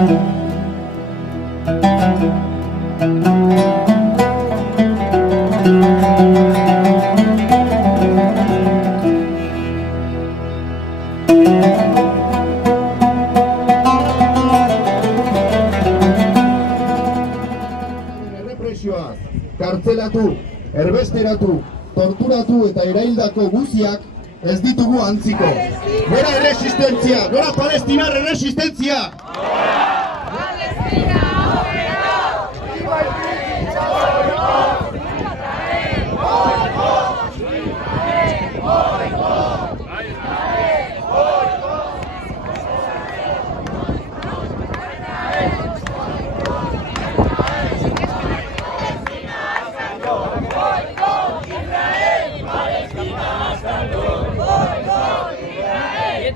Errepresioaz, kartzelatu, erbesteratu, torturatu eta eraildako guziak ez ditugu antziko. Gora erresistentzia, gora palestinar erresistentzia!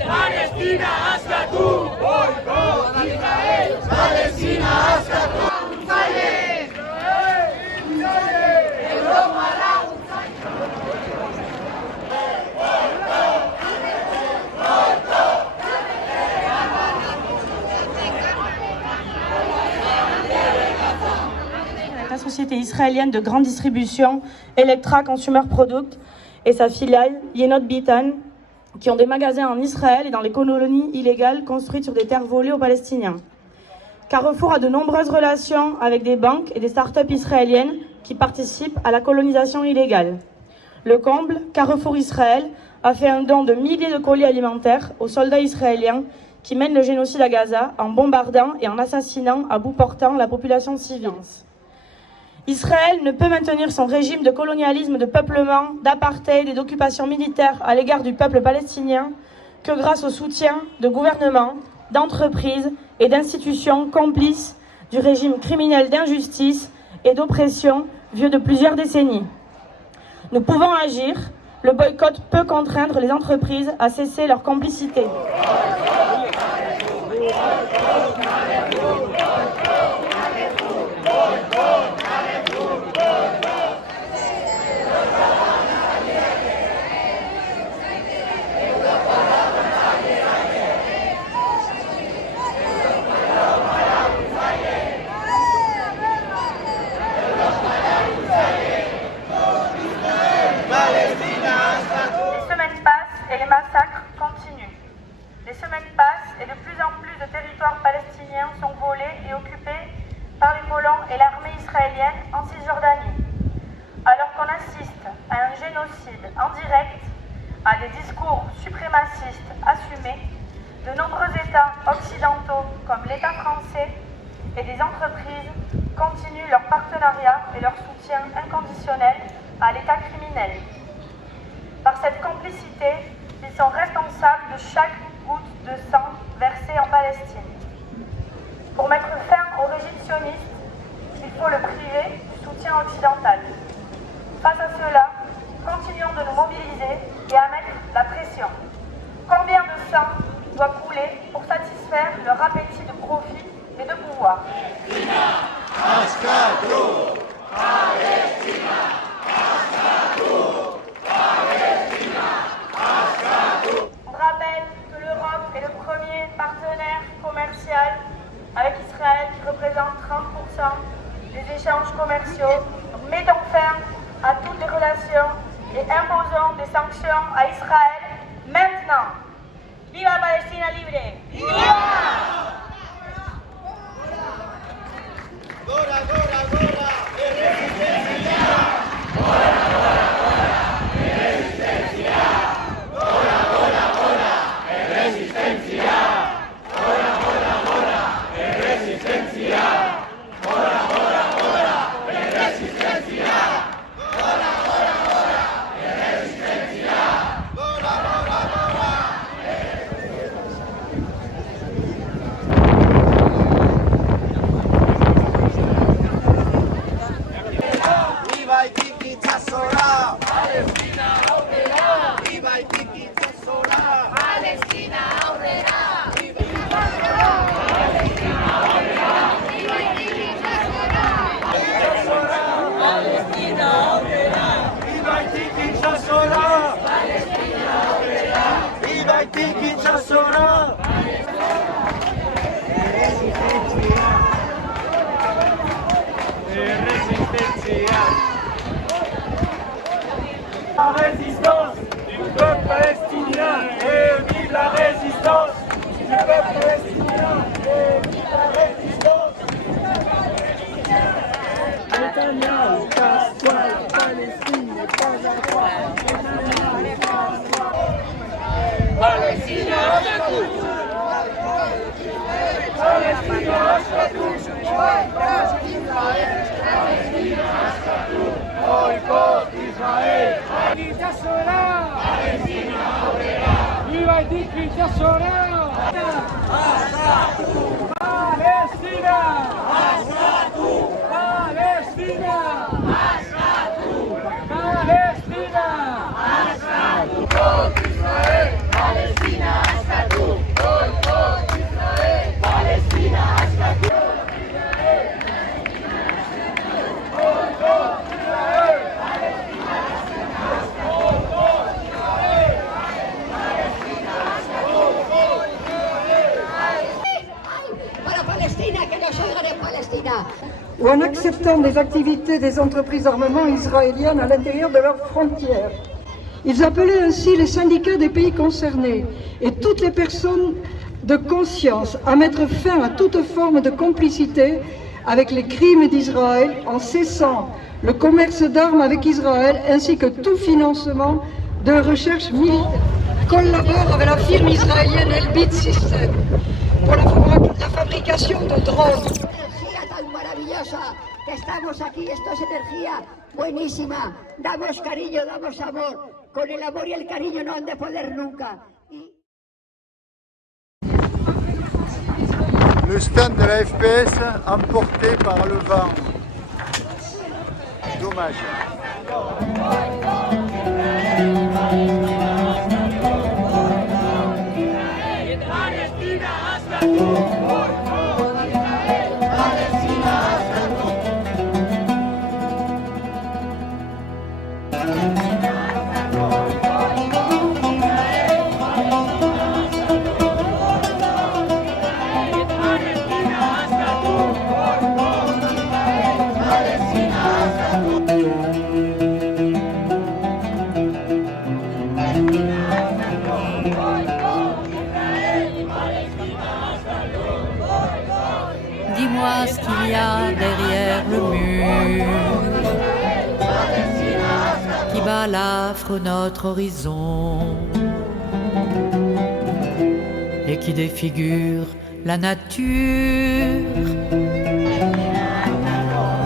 Palestina askatu! Boikot! Israel! Palestina askatu! La société israélienne de grande distribution Electra Consumer Product et sa filiale Yenot Bitan, qui ont des magasins en Israël et dans les colonies illégales construites sur des terres volées aux Palestiniens. Carrefour a de nombreuses relations avec des banques et des start-up israéliennes qui participent à la colonisation illégale. Le comble, Carrefour Israël a fait un don de milliers de colis alimentaires aux soldats israéliens qui mènent le génocide à Gaza en bombardant et en assassinant à bout portant la population civile. Israël ne peut maintenir son régime de colonialisme, de peuplement, d'apartheid et d'occupation militaire à l'égard du peuple palestinien que grâce au soutien de gouvernements, d'entreprises et d'institutions complices du régime criminel d'injustice et d'oppression vieux de plusieurs décennies. Nous pouvons agir, le boycott peut contraindre les entreprises à cesser leur complicité. Et les massacres continuent. Les semaines passent et de plus en plus de territoires palestiniens sont volés et occupés par les colons et l'armée israélienne en Cisjordanie. Alors qu'on assiste à un génocide en direct, à des discours suprémacistes assumés, de nombreux États occidentaux comme l'État français et des entreprises continuent leur partenariat et leur soutien inconditionnel à l'État criminel. Par cette complicité, ils sont responsables de chaque goutte de sang versée en Palestine. Pour mettre fin au régime sioniste, il faut le priver du soutien occidental. Face à cela, continuons de nous mobiliser et à mettre la pression. Combien de sang doit couler pour satisfaire leur appétit de profit et de pouvoir? On rappelle que l'Europe est le premier partenaire commercial avec Israël qui représente 30% des échanges commerciaux. Donc mettons fin à toutes les relations et imposons des sanctions à Israël maintenant. Viva Palestina libre! Viva! Gora, gora, gora! Resistencia! Gora, gora, gora! Resistencia! Gora, gora, gora! Resistencia! Gora, gora, gora! Resistencia! Gora, gora, gora! Resistencia! Gora, gora, gora! Resistencia! Gora, gora, gora! Viva Tiki Tasora! Palestina aurrera! Viva Tiki Tasora! Palestina aurrera! Palestina aurrera! Viva Tiki Tasora! Palestina aurrera! Viva Tiki Tasora! Palestina aurrera! Viva Tiki Tasora! La résistance du peuple palestinien et vive la résistance du peuple palestinien et vive la résistance. Netanyahou, casse-toi, la Palestine n'est pas à toi. Netanyahou, casse-toi. Palestina, Palestina, boycott Israël. Viva el dictador! Palestina! Palestina! Palestina! Boycott Israël! Palestina hasta tú! Boycott Israël! Palestina hasta tú! Boycott Israël! Ou en acceptant des activités des entreprises d'armement israéliennes à l'intérieur de leurs frontières. Ils appelaient ainsi les syndicats des pays concernés et toutes les personnes de conscience à mettre fin à toute forme de complicité avec les crimes d'Israël en cessant le commerce d'armes avec Israël ainsi que tout financement de recherche militaire. Collabore avec la firme israélienne Elbit Systems pour la fabrication de drones. Que estamos aquí, esto es energía buenísima, damos cariño, damos amor, con el amor y el cariño no han de poder nunca. Le stand de la FPS emporté par le vent. Dommage. Dis-moi ce qu'il y a derrière le mur qui balafre notre horizon et qui défigure la nature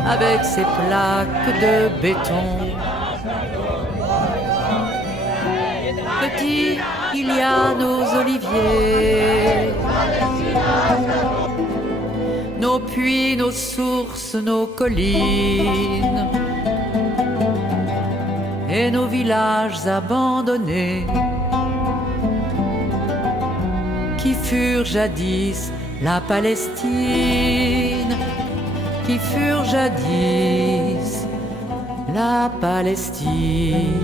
avec ses plaques de béton. Petit, il y a nos oliviers, nos puits, nos sources, nos collines et nos villages abandonnés qui furent jadis la Palestine, qui furent jadis la Palestine.